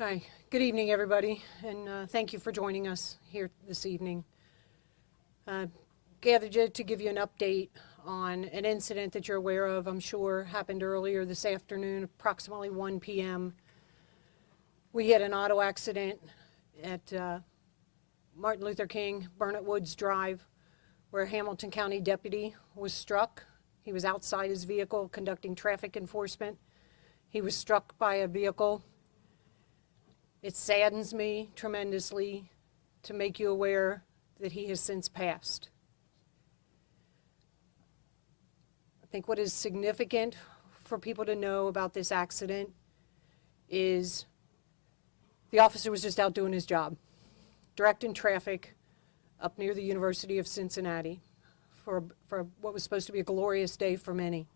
Hi, good evening, everybody, and thank you for joining us here this evening. Gathered to give you an update on an incident that you're aware of, I'm sure, happened earlier this afternoon, approximately 1 p.m. We had an auto accident at Martin Luther King, Burnett Woods Drive, where a Hamilton County deputy was struck. He was outside his vehicle conducting traffic enforcement. He was struck by a vehicle. It saddens me tremendously to make you aware that he has since passed. I think what is significant for people to know about this accident is the officer was just out doing his job, directing traffic up near the University of Cincinnati for what was supposed to be a glorious day for many.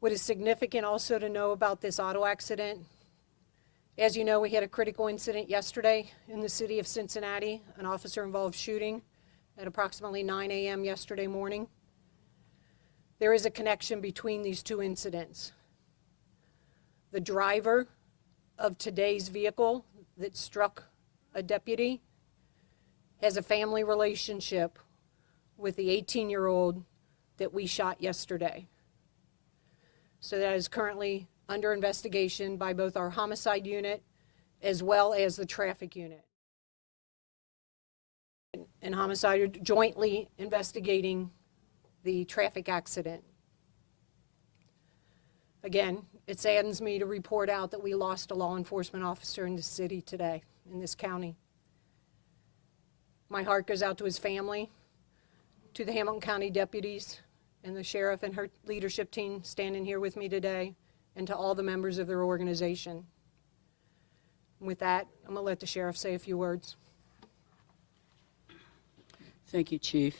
What is significant also to know about this auto accident, as you know, we had a critical incident yesterday in the city of Cincinnati, an officer-involved shooting at approximately 9 a.m. yesterday morning. There is a connection between these two incidents. The driver of today's vehicle that struck a deputy has a family relationship with the 18-year-old that we shot yesterday. So that is currently under investigation by both our homicide unit as well as the traffic unit. And homicide are jointly investigating the traffic accident. Again, it saddens me to report out that we lost a law enforcement officer in the city today, in this county. My heart goes out to his family, to the Hamilton County deputies, and the sheriff and her leadership team standing here with me today, and to all the members of their organization. With that, I'm going to let the sheriff say a few words. Thank you, Chief.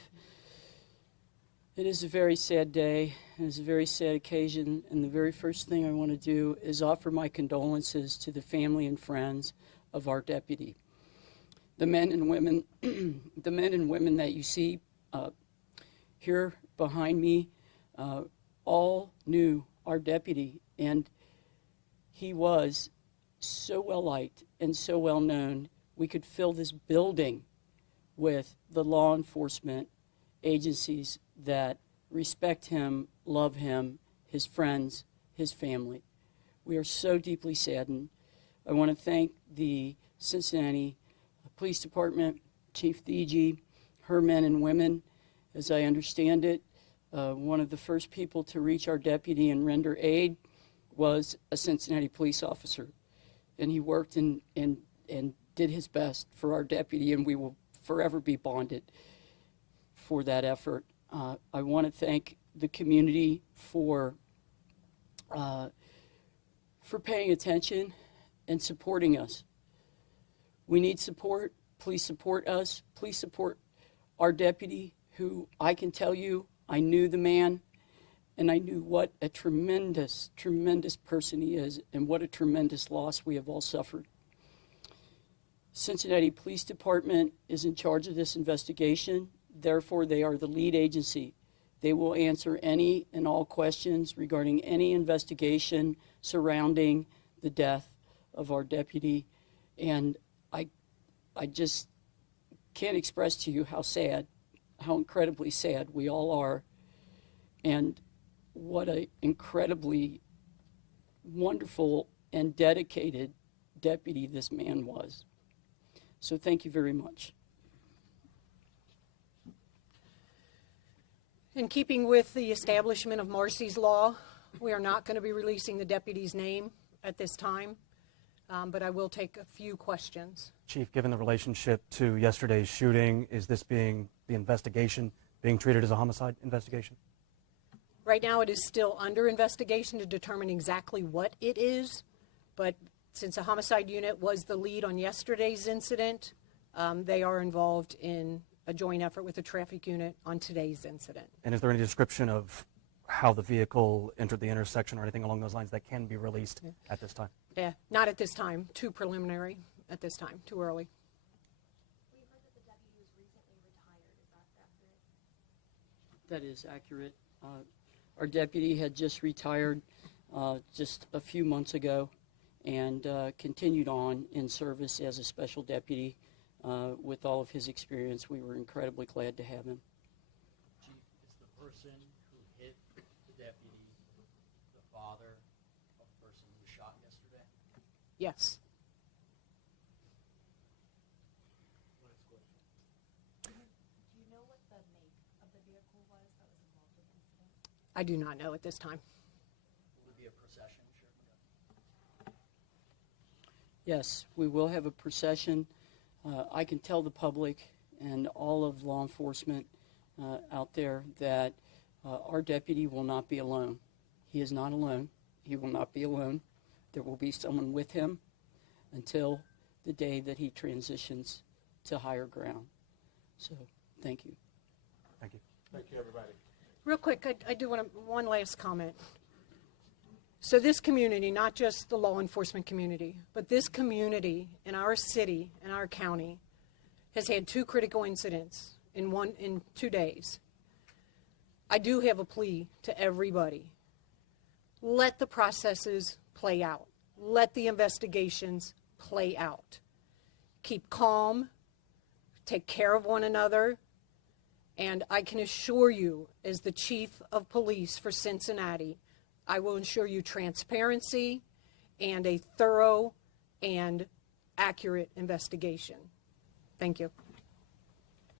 It is a very sad day, and it's a very sad occasion, and the very first thing I want to do is offer my condolences to the family and friends of our deputy. The men and women, the men and women that you see here behind me, all knew our deputy, and he was so well liked and so well known. We could fill this building with the law enforcement agencies that respect him, love him, his friends, his family. We are so deeply saddened. I want to thank the Cincinnati Police Department, Chief Thege, her men and women. As I understand it, one of the first people to reach our deputy and render aid was a Cincinnati police officer. And he worked and did his best for our deputy, and we will forever be bonded for that effort. I want to thank the community for paying attention and supporting us. We need support. Please support us. Please support our deputy, who I can tell you, I knew the man, and I knew what a tremendous, tremendous person he is, and what a tremendous loss we have all suffered. Cincinnati Police Department is in charge of this investigation. Therefore, they are the lead agency. They will answer any and all questions regarding any investigation surrounding the death of our deputy. And I just can't express to you how sad, how incredibly sad we all are, and what an incredibly wonderful and dedicated deputy this man was. So thank you very much. In keeping with the establishment of Marcy's Law, we are not going to be releasing the deputy's name at this time, but I will take a few questions. Chief, given the relationship to yesterday's shooting, is this the investigation being treated as a homicide investigation? Right now it is still under investigation to determine exactly what it is, but since a homicide unit was the lead on yesterday's incident, they are involved in a joint effort with the traffic unit on today's incident. And is there any description of how the vehicle entered the intersection or anything along those lines that can be released at this time? Yeah, not at this time. Too preliminary at this time. Too early. We heard that the deputy was recently retired. Is that accurate? That is accurate. Our deputy had just retired just a few months ago, and continued on in service as a special deputy with all of his experience. We were incredibly glad to have him. Chief, is the person who hit the deputy the father of the person who was shot yesterday? Yes. Do you know what the make of the vehicle was that was involved in the incident? I do not know at this time. Will there be a procession, Sheriff? Yes, we will have a procession. I can tell the public and all of law enforcement out there that our deputy will not be alone. He is not alone. He will not be alone. There will be someone with him until the day that he transitions to higher ground. So, thank you. Thank you. Thank you, everybody. Real quick, I do want to, one last comment. So this community, not just the law enforcement community, but this community in our city and our county has had 2 critical incidents in 2 days. I do have a plea to everybody. Let the processes play out. Let the investigations play out. Keep calm, take care of one another, and I can assure you, as the Chief of Police for Cincinnati, I will ensure you transparency and a thorough and accurate investigation. Thank you.